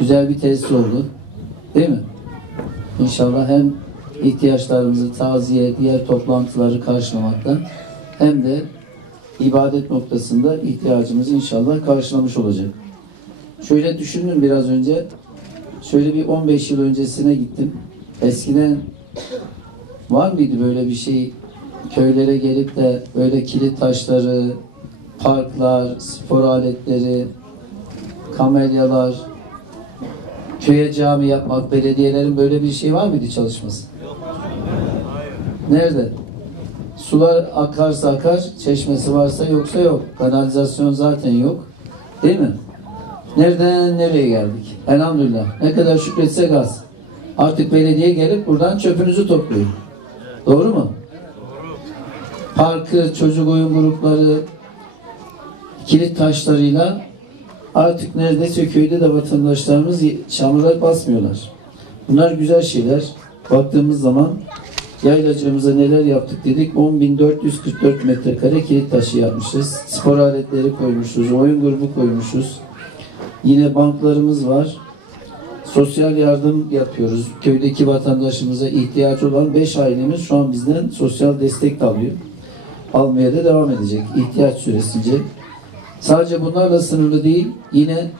güzel bir tesis oldu. Değil mi? İnşallah hem ihtiyaçlarımızı, taziye, diğer toplantıları karşılamakta hem de ibadet noktasında ihtiyacımızı inşallah karşılamış olacak. Şöyle düşündüm biraz önce. Şöyle bir 15 yıl öncesine gittim. Eskiden var mıydı böyle bir şey? Köylere gelip de böyle kilit taşları, parklar, spor aletleri, kamelyalar, köye cami yapmak, belediyelerin böyle bir şey var mıydı çalışması? Nerede? Sular akarsa akar, çeşmesi varsa yoksa yok. Kanalizasyon zaten yok. Değil mi? Nereden nereye geldik? Elhamdülillah. Ne kadar şükretsek az. Artık belediye gelip buradan çöpünüzü topluyor. Doğru mu? Doğru. Parkı, çocuk oyun grupları, kilit taşlarıyla artık neredeyse köyde de vatandaşlarımız çamura basmıyorlar. Bunlar güzel şeyler. Baktığımız zaman yaylacığımıza neler yaptık dedik. 10.444 metrekare kilit taşı yapmışız. Spor aletleri koymuşuz. Oyun grubu koymuşuz. Yine banklarımız var. Sosyal yardım yapıyoruz. Köydeki vatandaşımıza ihtiyacı olan 5 ailemiz şu an bizden sosyal destek alıyor. Almaya da devam edecek ihtiyaç süresince. Sadece bunlarla sınırlı değil. Yine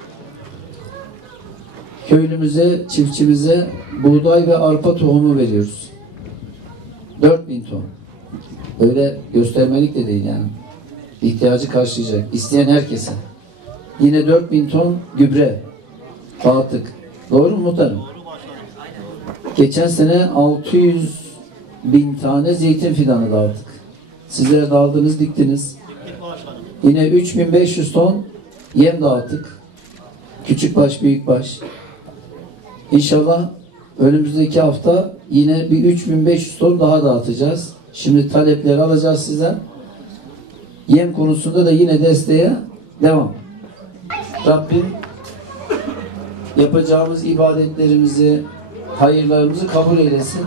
köylümüze, çiftçimize buğday ve arpa tohumu veriyoruz. 4.000 ton. Öyle göstermelik de değil yani. İhtiyacı karşılayacak. İsteyen herkese. Yine 4.000 ton gübre dağıttık. Doğru mu muhtarım? Geçen sene 600.000 tane zeytin fidanı dağıttık. Sizler dağıldınız, diktiniz. Yine 3.500 ton yem dağıttık. Küçükbaş, büyükbaş. İnşallah önümüzdeki hafta yine bir 3.500 ton daha dağıtacağız. Şimdi talepleri alacağız size. Yem konusunda da yine desteğe devam. Rabbim yapacağımız ibadetlerimizi, hayırlarımızı kabul eylesin.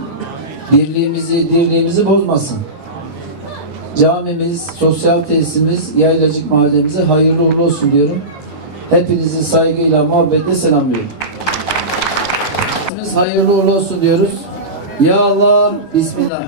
Birliğimizi, dirliğimizi bozmasın. Camimiz, sosyal tesisimiz, Yaylacık mahallemize hayırlı uğurlu olsun diyorum. Hepinizi saygıyla, muhabbetle selamlıyorum. Hayırlı uğurlu olsun diyoruz. Ya Allah, Bismillah.